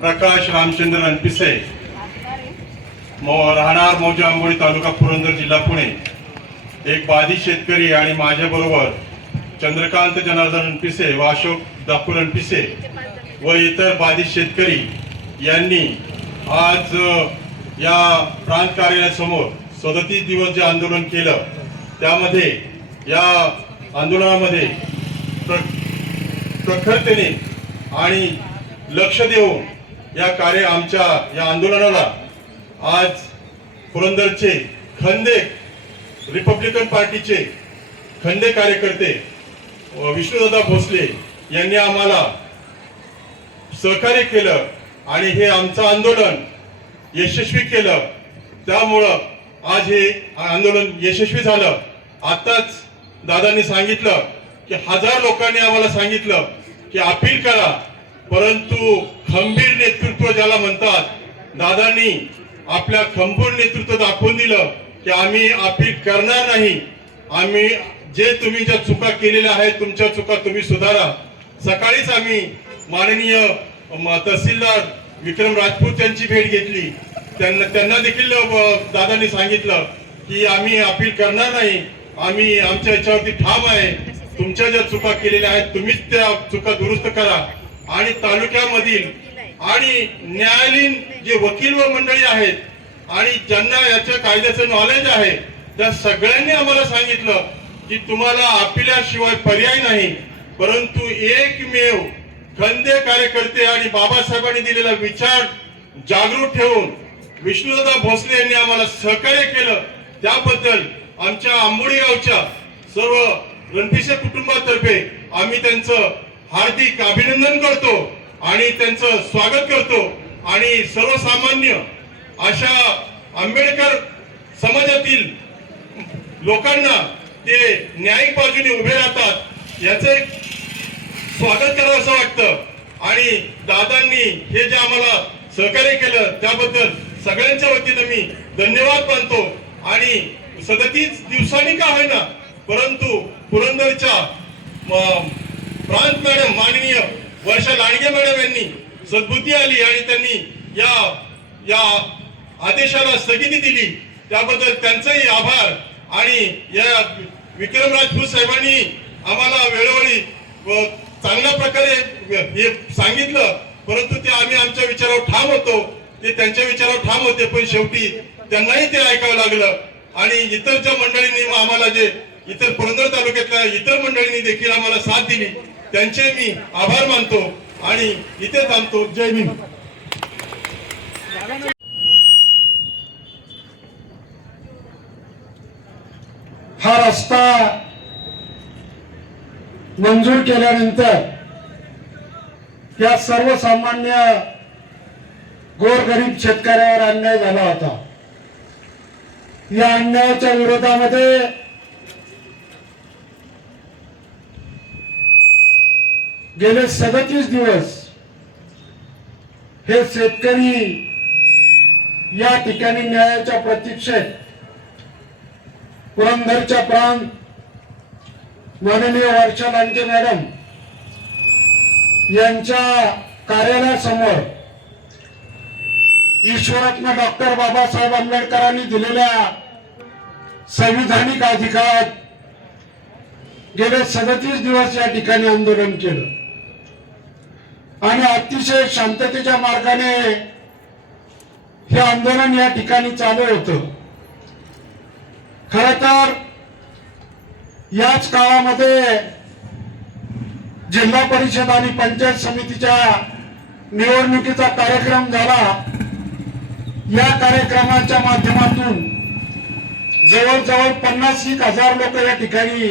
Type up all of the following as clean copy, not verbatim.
प्रकाश रामचंद्र रणपिसे, राहणार मौजा आंबोळी, तालुका पुरंदर, जिल्हा पुणे, एक बाधित शेतकरी आणि माझ्या बरोबर चंद्रकांत जनार्दन रणपिसे व अशोक दापू रणपिसे व इतर बाधित शेतकरी यांनी आज या प्रांत कार्यालयासमोर 37 दिवस जे आंदोलन केलं, त्यामध्ये या आंदोलनामध्ये प्रखरतेने आणि लक्ष देऊन आमच्या या आंदोलनाला आज पुरंदरचे खंदे रिपब्लिकन पार्टीचे खंदे कार्यकर्ते विष्णुदादा भोसले यांनी आम्हाला सहकार्य केलं आणि हे आमचं आंदोलन यशस्वी केलं। त्यामुळं आज हे आंदोलन यशस्वी झालं। आताच दादांनी सांगितलं की 1000 लोकांनी आम्हाला सांगितलं की अपील करा, परंतु खंबीर नेतृत्व ज्याला म्हणतात, दादांनी आपल्या खंबीर नेतृत्व दाखवून दिलं की आम्ही अपील करणार नाही, आम्ही जे तुम्ही ज्या चुका केलेल्या आहेत तुमच्या चुका तुम्ही सुधारा। सकाळीच आम्ही माननीय तहसीलदार विक्रम राजपूत यांची भेट घेतली, त्यांना देखील दादांनी सांगितलं की आम्ही अपील करणार नाही, आम्ही आमच्या याच्यावरती ठाम आहे, तुमच्या ज्या चुका केलेल्या आहेत तुम्हीच त्या चुका दुरुस्त करा। आणि तालुक्यामधील आणि न्यायालयीन जे वकील व मंडळी आहेत आणि ज्यांना याच्या कायद्याचं नॉलेज आहे, त्या सगळ्यांनी आम्हाला सांगितलं की तुम्हाला अपिलाशिवाय पर्याय नाही, परंतु एकमेव खंदे कार्यकर्ते आणि बाबासाहेबांनी दिलेला विचार जागृत ठेवून विष्णुदादा भोसले यांनी आम्हाला सहकार्य केलं। त्याबद्दल आमच्या आंबोळी गावच्या सर्व रणपिसे कुटुंबातर्फे आम्ही त्यांचं हार्दिक अभिनंदन करतो आणि त्यांचं स्वागत करतो। आणि सर्वसामान्य अशा आंबेडकर समाजातील लोकांना ते न्यायिक बाजूने उभे राहतात याचं एक स्वागत करावं असं वाटतं। आणि दादांनी हे जे आम्हाला सहकार्य केलं त्याबद्दल सगळ्यांच्या वतीनं मी धन्यवाद मानतो। आणि 37 दिवसांनी का होईना, परंतु पुरंदरच्या प्रांत मॅडम माननीय वर्षा लांडगे मॅडम यांनी सद्बुद्धी आली आणि त्यांनी या आदेशाला स्थगिती दिली, त्याबद्दल त्यांचाही आभार। आणि या विक्रम राजपूत साहेबांनी आम्हाला वेळोवेळी चांगल्या प्रकारे हे सांगितलं, परंतु ते आम्ही आमच्या विचारावर ठाम होतो, ते त्यांच्या विचारावर ठाम होते, पण शेवटी त्यांनाही ते ऐकावं लागलं। आणि इतर ज्या मंडळींनी आम्हाला जे इतर पुरंदर तालुक्यातल्या इतर मंडळींनी देखील आम्हाला साथ दिली, त्यांचे मी आभार मानतो आणि इथे थांबतो। जय हिंद। हा रस्ता मंजूर केल्यानंतर या सर्वसामान्य गोरगरीब शेतकऱ्यावर अन्याय झाला होता। या अन्यायाच्या विरोधामध्ये गेले 37 दिवस हे शेतकरी या ठिकाणी न्यायाच्या प्रतीक्षेत पुरंदरच्या प्रांत माननीय वर्षा लांडगे मॅडम यांच्या कार्यालयासमोर ईश्वररत्न डॉक्टर बाबासाहेब आंबेडकरांनी दिलेल्या संविधानिक अधिकारात गेले 37 दिवस या ठिकाणी आंदोलन केलं आणि अतिशय शांततेच्या मार्गाने हे आंदोलन या ठिकाणी चालू होतं। खरं तर याच काळामध्ये जिल्हा परिषद आणि पंचायत समितीच्या निवडणुकीचा कार्यक्रम झाला। या कार्यक्रमाच्या माध्यमातून जवळजवळ 50,000 लोक या ठिकाणी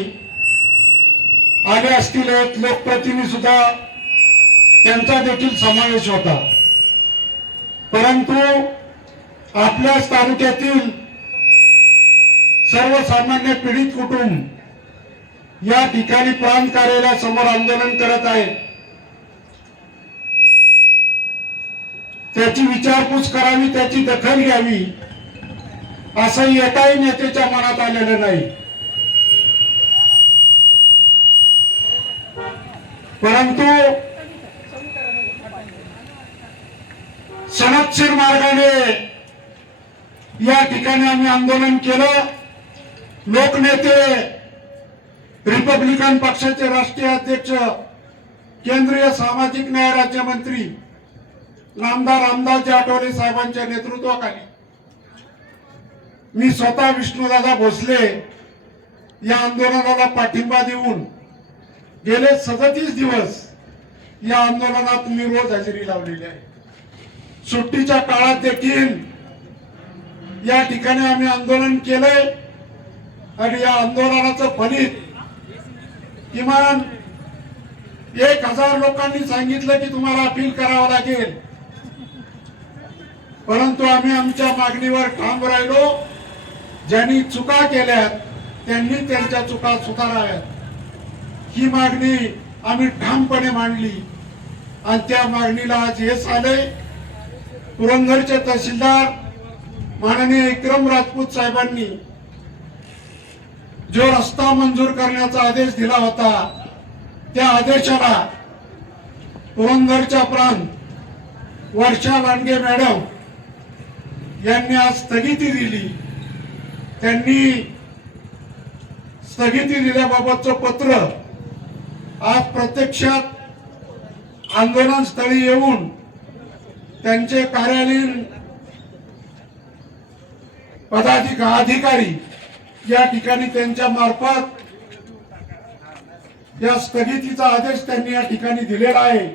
आले असतील। लोकप्रतिनिधी सुद्धा त्यांचा देखील समावेश होता, परंतु आपल्याच तालुक्यातील सर्वसामान्य पीडित कुटुंब या ठिकाणी प्रांत कार्यालयासमोर आंदोलन करत आहे। त्याची विचारपूस करावी, त्याची दखल घ्यावी असं एकाही नेत्याच्या मनात आलेलं नाही. परंतु सनदशीर मार्गाने या ठिकाणी आम्ही आंदोलन केलं. लोकनेते, रिपब्लिकन पक्षाचे राष्ट्रीय अध्यक्ष, केंद्रीय सामाजिक न्याय राज्यमंत्री नामदार रामदासजी आठवले साहेबांच्या नेतृत्वाखाली मी स्वतः विष्णुदादा भोसले या आंदोलनाला पाठिंबा देऊन गेले 37 दिवस या आंदोलनात मी रोज हजेरी लावलेली आहे. सुट्टीच्या काळात देखील या ठिकाणी आम्ही आंदोलन केलंय आणि या आंदोलनाचं फलित किमान 1000 लोकांनी सांगितलं की तुम्हाला अपील करावं लागेल. परंतु आम्ही आमच्या मागणीवर ठाम राहिलो. ज्यांनी चुका केल्यात त्यांनी त्यांच्या चुका सुधाराव्यात ही मागणी आम्ही ठामपणे मांडली आणि त्या मागणीला आज यश आले. पुरंदरचे तहसीलदार माननीय विक्रम राजपूत साहेबांनी जो रस्ता मंजूर करण्याचा आदेश दिला होता त्या आदेशाला पुरंदरच्या प्रांत वर्षा लांडगे मॅडम यांनी आज स्थगिती दिली. त्यांनी स्थगिती दिल्याबाबतचं पत्र आज प्रत्यक्षात आंदोलन स्थळी येऊन त्यांचे कार्यालयीन अधिकारी या ठिकाणी त्यांच्या मार्फत या स्थगितीचा आदेश त्यांनी या ठिकाणी दिलेला आहे.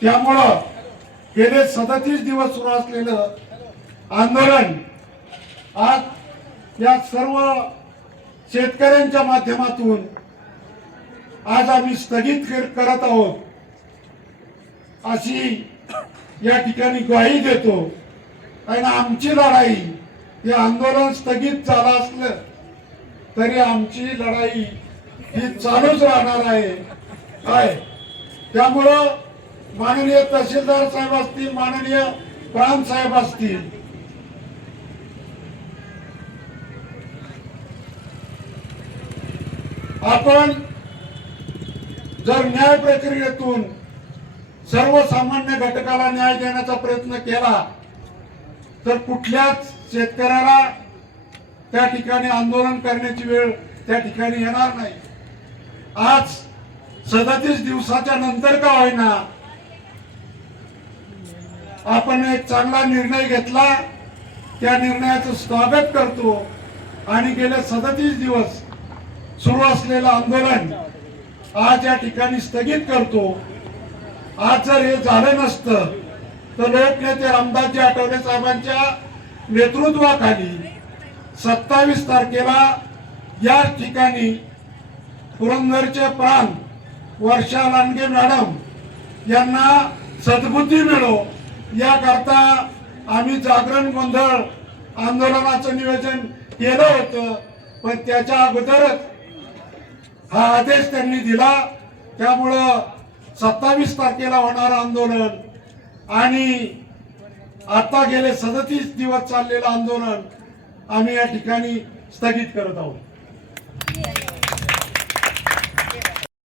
त्यामुळं गेले 37 दिवस सुरू असलेलं आंदोलन आज या सर्व शेतकऱ्यांच्या माध्यमातून आज आम्ही स्थगित करत आहोत अशी या ठिकाणी ग्वाही देतो. आणि आमची लढाई हे आंदोलन स्थगित झालं असलं तरी आमची लढाई ही चालूच राहणार आहे काय. त्यामुळं माननीय तहसीलदार साहेब असतील, माननीय प्रांत साहेब असतील, आपण जर न्याय प्रक्रियेतून सर्वसामान्य घटकाला न्याय देण्याचा प्रयत्न केला तर कुठल्याच शेतकऱ्याला त्या ठिकाणी आंदोलन करण्याची वेळ त्या ठिकाणी येणार नाही. आज 37 दिवसाच्या नंतर का होईना आपण एक चांगला निर्णय घेतला. त्या निर्णयाचं स्वागत करतो आणि गेले 37 दिवस सुरू असलेलं आंदोलन आज या ठिकाणी स्थगित करतो. आज जर हे झालं नसतं तर लोकनेते रामदासजी आठवले साहेबांच्या नेतृत्वाखाली 27 तारखेला या ठिकाणी पुरंदरचे प्रांत वर्षा लांडगे मॅडम यांना सद्बुद्धी मिळो याकरता आम्ही जागरण गोंधळ आंदोलनाचं नियोजन केलं होतं. पण त्याच्या अगोदरच हा आदेश त्यांनी दिला. त्यामुळं 27 तारखेला होणार आंदोलन आणि आता गेले 37 दिवस चाललेलं आंदोलन आम्ही या ठिकाणी स्थगित करत आहोत.